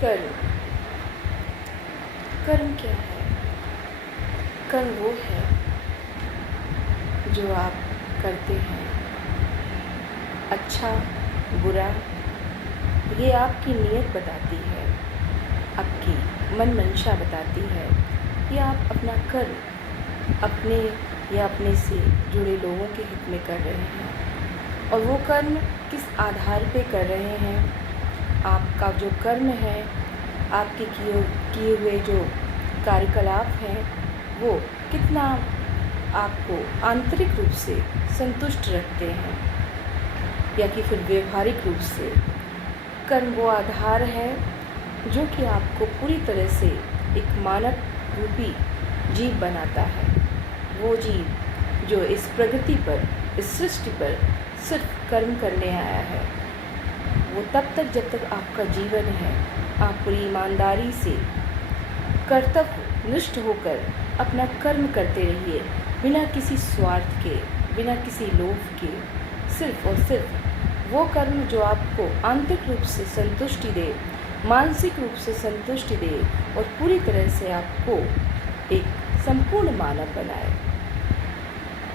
कर्म कर्म क्या है? कर्म वो है जो आप करते हैं, अच्छा बुरा, ये आपकी नीयत बताती है, आपकी मन मंशा बताती है कि आप अपना कर्म अपने या अपने से जुड़े लोगों के हित में कर रहे हैं। और वो कर्म किस आधार पे कर रहे हैं? आपका जो कर्म है, आपके किए हुए जो कार्यकलाप हैं, वो कितना आपको आंतरिक रूप से संतुष्ट रखते हैं, या कि फिर व्यवहारिक रूप से। कर्म वो आधार है जो कि आपको पूरी तरह से एक मानव रूपी जीव बनाता है। वो जीव जो इस प्रगति पर, इस सृष्टि पर सिर्फ कर्म करने आया है। वो तब तक जब तक आपका जीवन है, आप पूरी ईमानदारी से कर्तव्यनिष्ठ होकर अपना कर्म करते रहिए, बिना किसी स्वार्थ के, बिना किसी लोभ के। सिर्फ और सिर्फ वो कर्म जो आपको आंतरिक रूप से संतुष्टि दे, मानसिक रूप से संतुष्टि दे और पूरी तरह से आपको एक संपूर्ण मानव बनाए।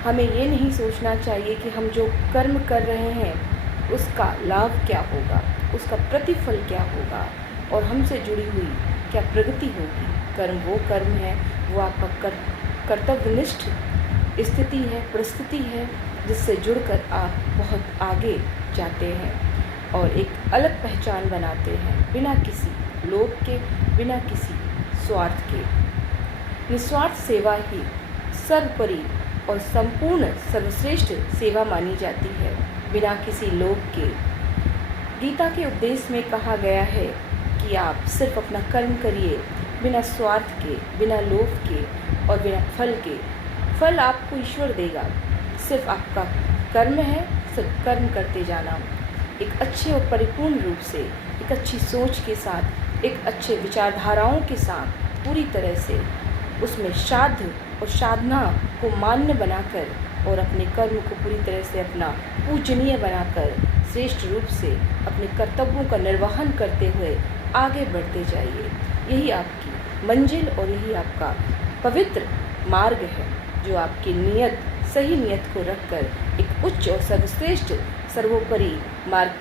हमें ये नहीं सोचना चाहिए कि हम जो कर्म कर रहे हैं उसका लाभ क्या होगा, उसका प्रतिफल क्या होगा और हमसे जुड़ी हुई क्या प्रगति होगी। कर्म वो कर्म है, वो आपका कर्तव्यनिष्ठ स्थिति है, परिस्थिति है, जिससे जुड़कर आप बहुत आगे जाते हैं और एक अलग पहचान बनाते हैं, बिना किसी लोभ के, बिना किसी स्वार्थ के। निस्वार्थ सेवा ही सर्वोपरि और संपूर्ण सर्वश्रेष्ठ सेवा मानी जाती है, बिना किसी लोभ के। गीता के उपदेश में कहा गया है कि आप सिर्फ अपना कर्म करिए, बिना स्वार्थ के, बिना लोभ के और बिना फल के। फल आपको ईश्वर देगा, सिर्फ आपका कर्म है, सिर्फ कर्म करते जाना। एक अच्छे और परिपूर्ण रूप से, एक अच्छी सोच के साथ, एक अच्छे विचारधाराओं के साथ पूरी तरह से उसमें साध्य और साधना को मान्य बनाकर और अपने कर्म को पूरी तरह से अपना पूजनीय बनाकर श्रेष्ठ रूप से अपने कर्तव्यों का निर्वहन करते हुए आगे बढ़ते जाइए। यही आपकी मंजिल और यही आपका पवित्र मार्ग है, जो आपकी नियत, सही नियत को रखकर एक उच्च और सर्वश्रेष्ठ सर्वोपरि मार्ग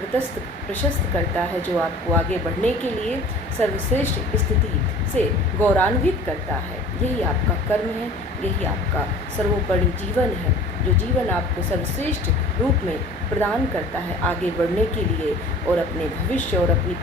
प्रशस्त करता है, जो आपको आगे बढ़ने के लिए सर्वश्रेष्ठ स्थिति से गौरवान्वित करता है। यही आपका कर्म है, यही आपका सर्वोपरि जीवन है, जो जीवन आपको सर्वश्रेष्ठ रूप में प्रदान करता है आगे बढ़ने के लिए और अपने भविष्य और अपनी